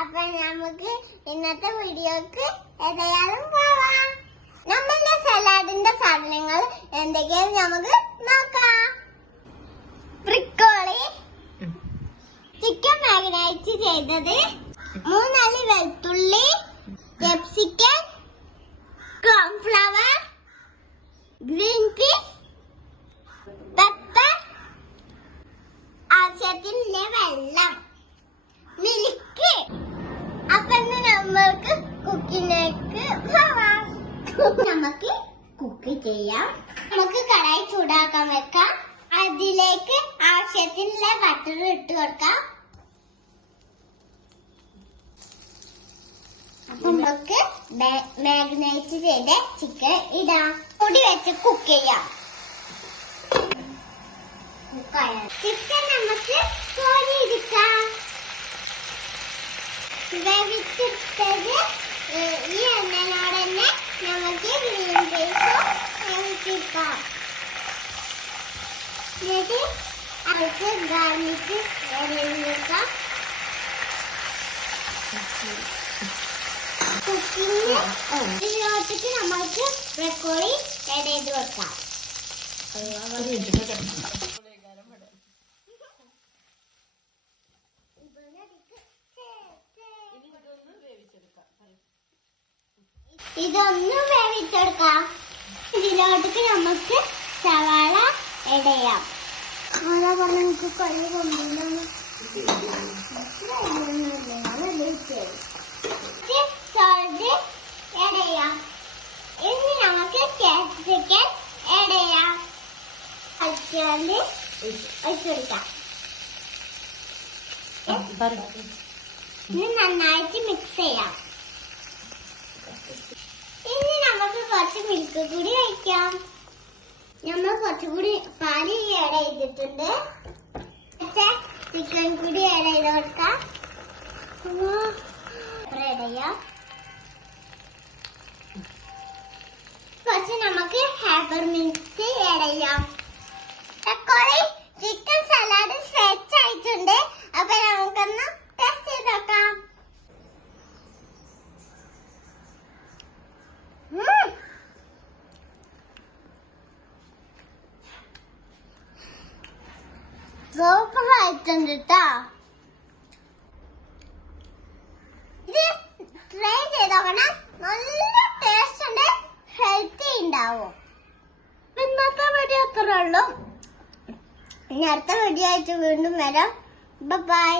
അപ്പൊ നമുക്ക് ഇന്നത്തെ വീഡിയോക്ക് ഏതായാലും പോവാം. നമ്മളുടെ സലാഡിന്റെ സാധനങ്ങൾ എന്തൊക്കെയാന്ന് നമുക്ക് നോക്കാം. ബ്രിക്കോളി, ചിക്കൻ മാഗ്നേറ്റ് ചെയ്തത്, 3 അല്ലി വെളുത്തുള്ളി, capsicum, cornflour, green peas, pepper, ആവശ്യത്തിനുള്ള വെള്ളം, മിൽക്ക്. അപ്പൊ നമ്മൾക്ക് കുക്കിലേക്ക് പോവാം. നമുക്ക് കുക്ക് ചെയ്യാം. നമുക്ക് കടായി ചൂടാക്കാൻ വെക്കാം. അതിലേക്ക് ആവശ്യത്തിനുള്ള ബട്ടർ ഇട്ട് കൊടുക്കാം. അപ്പൊ നമുക്ക് മാഗ്നേറ്റ് ചെയ്ത ചിക്കൻ ഇടാം. പൊടി വെച്ച് കുക്ക് ചെയ്യാം. ചിക്കൻ നമുക്ക് കോരിയെടുക്കാം. വേവിച്ചെടുത്തത് ഈ എണ്ണനോട് തന്നെ നമുക്ക് ഗ്രീൻ പീസും വേവിച്ചെടുക്കാം. എന്നിട്ട് അരച്ച് ഗാർലിക്ക് ഇടയിലേക്കാം. കുക്കിങ് ഇതിലോട്ടേക്ക് നമുക്ക് ബ്രക്കോളി ആഡ് ചെയ്ത് വെക്കാം. ഇതൊന്ന് വേവിച്ചെടുക്കാം. ഇതിലോട്ടേക്ക് നമുക്ക് സവാള ഇടയാം. സവാള പറഞ്ഞ നമുക്ക് കറി കൊണ്ടുവന്നു സോൾട്ട് ഇടയാം. ഇനി നമുക്ക് ക്യാപ്സിക്കം ഇടയാം. ഒഴിച്ചെടുക്കാം. ഇനി നന്നായിട്ട് മിക്സ് ചെയ്യാം. ഇനി നമുക്ക് കുറച്ച് മിൽക്ക് കൂടി കഴിക്കാം. നമ്മൾ കുറച്ചുകൂടി പാല് ആഡ് ചെയ്തിട്ടുണ്ട്. ചിക്കൻ കൂടി ആഡ് ചെയ്ത് കൊടുക്കാം. കുറച്ച് നമുക്ക് ഹാബർ മിക്സ് ആഡ് ചെയ്യാം. ചിക്കൻ സലാഡ് സെറ്റ് ആയിട്ടുണ്ട്. അപ്പൊ നമുക്കൊന്ന് ടെസ്റ്റ് ചെയ്ത് നോക്കാം. സൂപ്പർ ആയിട്ടുണ്ട് കേട്ടോ. ഇത് ട്രൈ ചെയ്ത് നോക്കണം. നല്ല ടേസ്റ്റ് ഉണ്ട്, ഹെൽത്തി ഉണ്ടാവും. ഇന്നത്തെ വീഡിയോ അത്രേ ഉള്ളൂ. ഇനി അടുത്ത വീഡിയോ ആയിട്ട് വീണ്ടും വരാം. ബൈ.